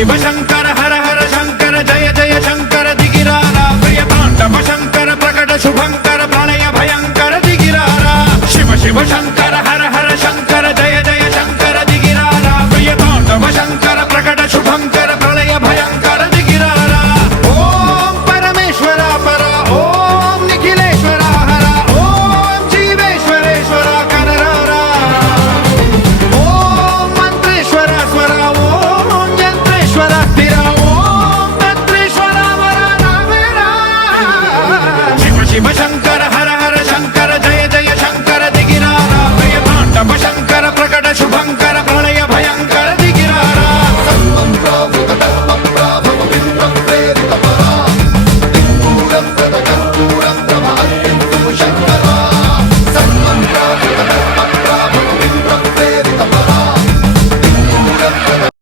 शिव शंकर हर हर शंकर जय जय शंकर दिगिरारा प्रिय तांडव शंकर प्रकट शुभंकर प्रणय भयंकर दिगिरारा शिव शिव शंकर